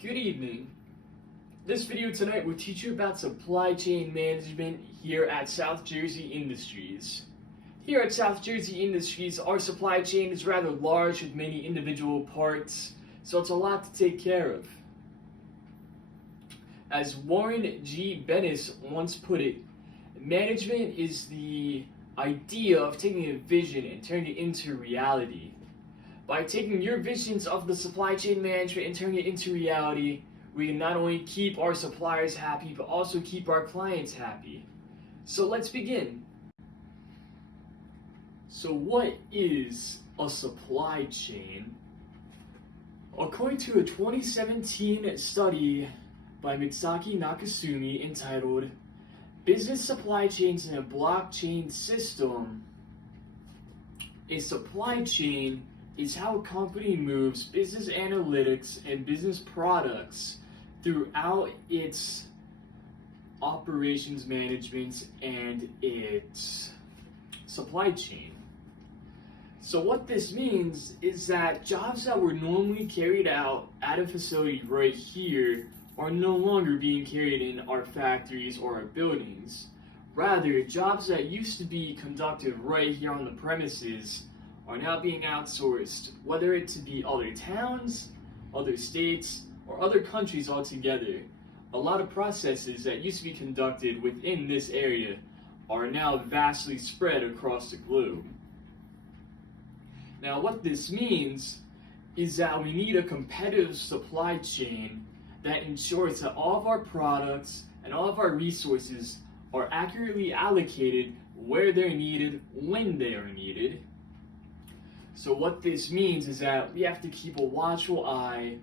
Good evening. This video tonight will teach you about supply chain management here at South Jersey Industries. Here at South Jersey Industries, our supply chain is rather large with many individual parts, so it's a lot to take care of. As Warren G. Bennis once put it, management is the idea of taking a vision and turning it into reality. By taking your visions of the supply chain management and turning it into reality, we can not only keep our suppliers happy, but also keep our clients happy. So let's begin. So what is a supply chain? According to a 2017 study by Misaki Nakasumi entitled Business Supply Chains in a Blockchain System, a supply chain is how a company moves business analytics and business products throughout its operations management and its supply chain. So what this means is that jobs that were normally carried out at a facility right here are no longer being carried in our factories or our buildings. Rather, jobs that used to be conducted right here on the premises are now being outsourced, whether it to be other towns, other states, or other countries altogether. A lot of processes that used to be conducted within this area are now vastly spread across the globe. Now what this means is that we need a competitive supply chain that ensures that all of our products and all of our resources are accurately allocated where they're needed, when they are needed. So what this means is that we have to keep a watchful eye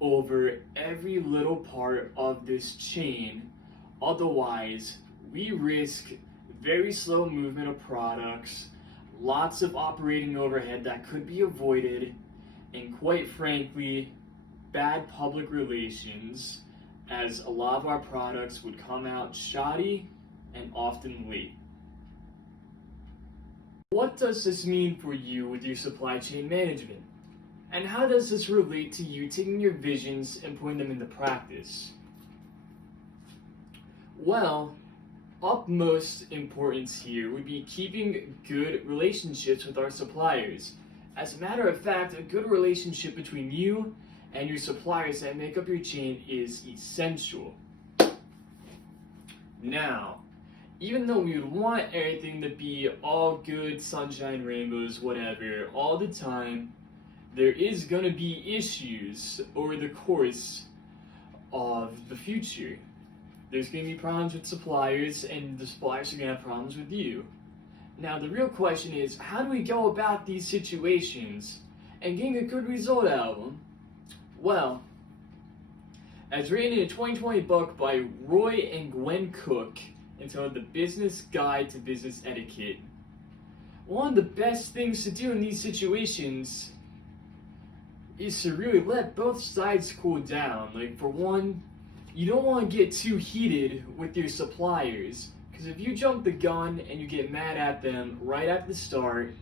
over every little part of this chain. Otherwise, we risk very slow movement of products, lots of operating overhead that could be avoided, and quite frankly, bad public relations, as a lot of our products would come out shoddy and often late. What does this mean for you with your supply chain management? And how does this relate to you taking your visions and putting them into practice? Well, utmost importance here would be keeping good relationships with our suppliers. As a matter of fact, a good relationship between you and your suppliers that make up your chain is essential. Now, even though we would want everything to be all good, sunshine, rainbows, whatever, all the time, there is going to be issues over the course of the future. There's going to be problems with suppliers, and the suppliers are going to have problems with you. Now, the real question is, how do we go about these situations and getting a good result out of them? Well, as written in a 2020 book by Roy and Gwen Cook, entitled The Business Guide to Business Etiquette, one of the best things to do in these situations is to really let both sides cool down. Like, for one, you don't want to get too heated with your suppliers, because if you jump the gun and you get mad at them right at the start,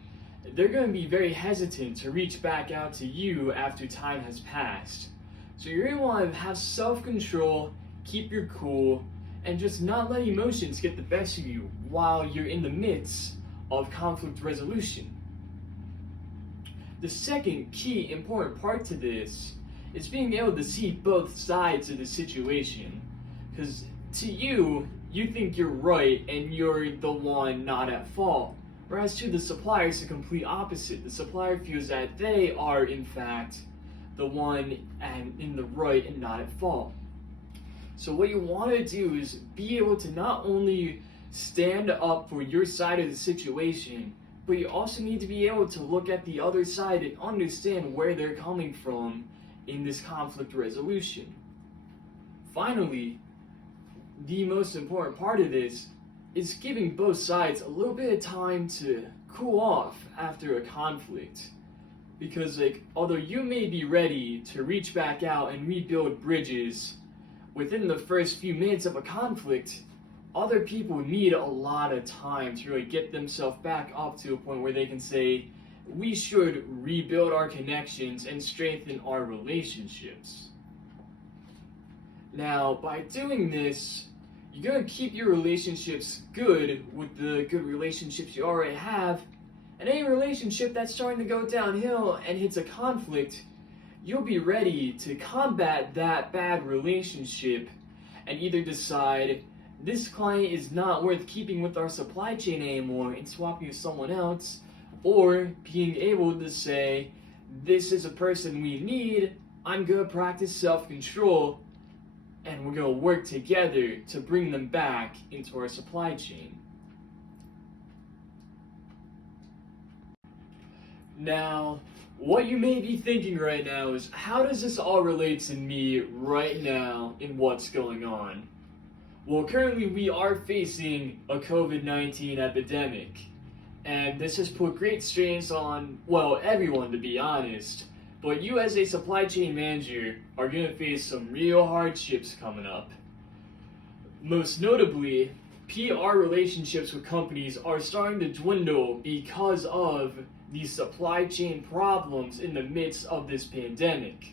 they're going to be very hesitant to reach back out to you after time has passed. So you're going to want to have self-control, keep your cool, and just not let emotions get the best of you while you're in the midst of conflict resolution. The second key important part to this is being able to see both sides of the situation. Because to you, you think you're right and you're the one not at fault. Whereas to the supplier, it's the complete opposite. The supplier feels that they are, in fact, the one and in the right and not at fault. So what you want to do is be able to not only stand up for your side of the situation, but you also need to be able to look at the other side and understand where they're coming from in this conflict resolution. Finally, the most important part of this is giving both sides a little bit of time to cool off after a conflict. Because although you may be ready to reach back out and rebuild bridges within the first few minutes of a conflict, other people need a lot of time to really get themselves back up to a point where they can say, we should rebuild our connections and strengthen our relationships. Now, by doing this, you're going to keep your relationships good with the good relationships you already have, and any relationship that's starting to go downhill and hits a conflict, you'll be ready to combat that bad relationship and either decide this client is not worth keeping with our supply chain anymore and swapping with someone else, or being able to say, this is a person we need, I'm going to practice self-control, and we're going to work together to bring them back into our supply chain. Now, what you may be thinking right now is, how does this all relate to me right now in what's going on? Well, currently we are facing a COVID-19 epidemic, and this has put great strains on, well, everyone to be honest, but you as a supply chain manager are going to face some real hardships coming up. Most notably, PR relationships with companies are starting to dwindle because of these supply chain problems in the midst of this pandemic.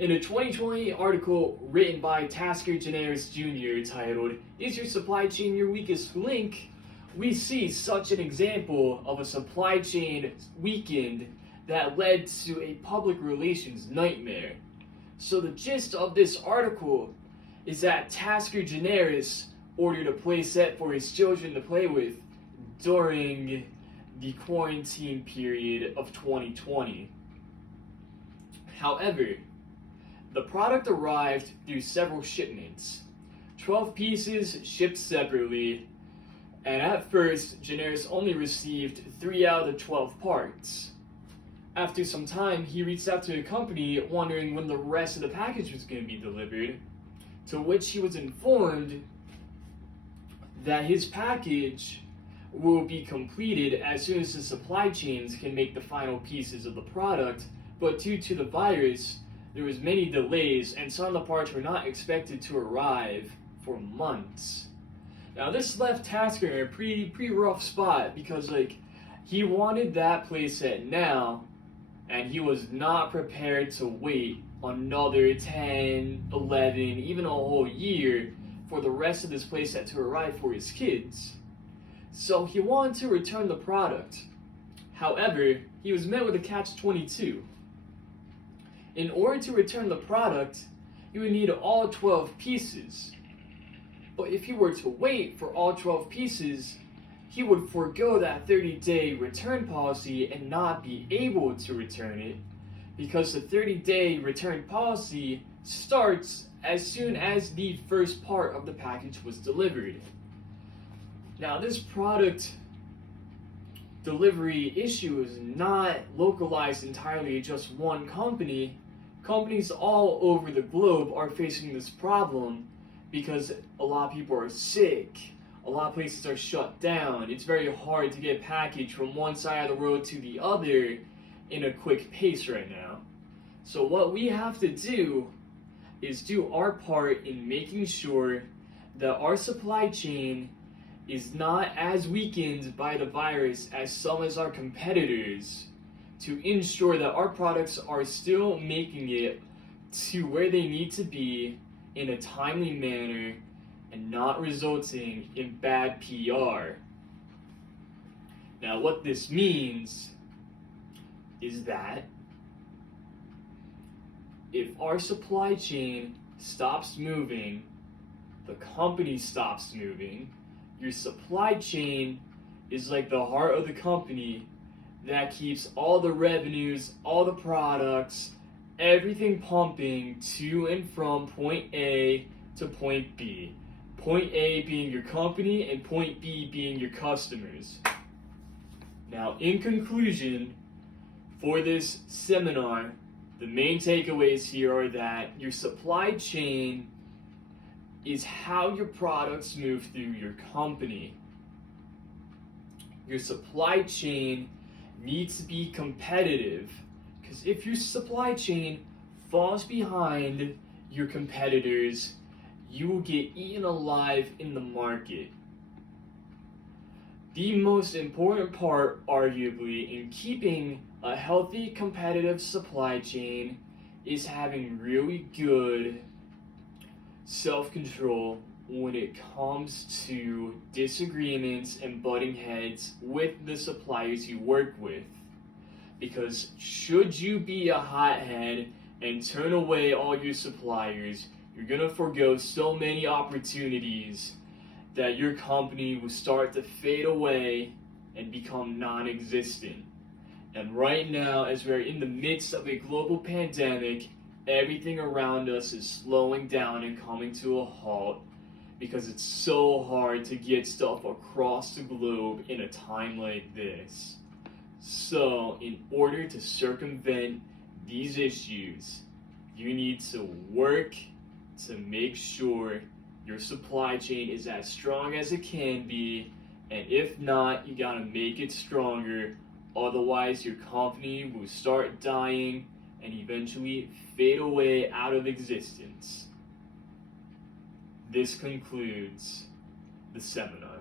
In a 2020 article written by Tasker Generis Jr. titled, "Is Your Supply Chain Your Weakest Link?" we see such an example of a supply chain weakened that led to a public relations nightmare. So the gist of this article is that Tasker Generis ordered a play set for his children to play with during the quarantine period of 2020. However, the product arrived through several shipments, 12 pieces shipped separately, and at first, Generis only received 3 out of the 12 parts. After some time, he reached out to the company wondering when the rest of the package was going to be delivered, to which he was informed that his package will be completed as soon as the supply chains can make the final pieces of the product, but due to the virus, there was many delays and some of the parts were not expected to arrive for months. Now this left Tasker in a pretty rough spot because he wanted that playset now, and he was not prepared to wait another 10, 11, even a whole year for the rest of this playset to arrive for his kids. So he wanted to return the product. However, he was met with a catch-22. In order to return the product, he would need all 12 pieces. But if he were to wait for all 12 pieces, he would forego that 30-day return policy and not be able to return it, because the 30-day return policy starts as soon as the first part of the package was delivered. Now, this product delivery issue is not localized entirely to just one company. Companies all over the globe are facing this problem because a lot of people are sick. A lot of places are shut down. It's very hard to get a package from one side of the road to the other in a quick pace right now. So what we have to do is do our part in making sure that our supply chain is not as weakened by the virus as some of our competitors, to ensure that our products are still making it to where they need to be in a timely manner and not resulting in bad PR. Now, what this means is that if our supply chain stops moving, the company stops moving. Your supply chain is like the heart of the company that keeps all the revenues, all the products, everything pumping to and from point A to point B. Point A being your company and point B being your customers. Now, in conclusion, for this seminar, the main takeaways here are that your supply chain is how your products move through your company. Your supply chain needs to be competitive, because if your supply chain falls behind your competitors, you will get eaten alive in the market. The most important part, arguably, in keeping a healthy, competitive supply chain is having really good self-control when it comes to disagreements and butting heads with the suppliers you work with. Because should you be a hothead and turn away all your suppliers, you're gonna forgo so many opportunities that your company will start to fade away and become non-existent. And right now, as we're in the midst of a global pandemic, everything around us is slowing down and coming to a halt because it's so hard to get stuff across the globe in a time like this. So, in order to circumvent these issues, you need to work to make sure your supply chain is as strong as it can be, and if not, you gotta make it stronger. Otherwise, your company will start dying and eventually fade away out of existence. This concludes the seminar.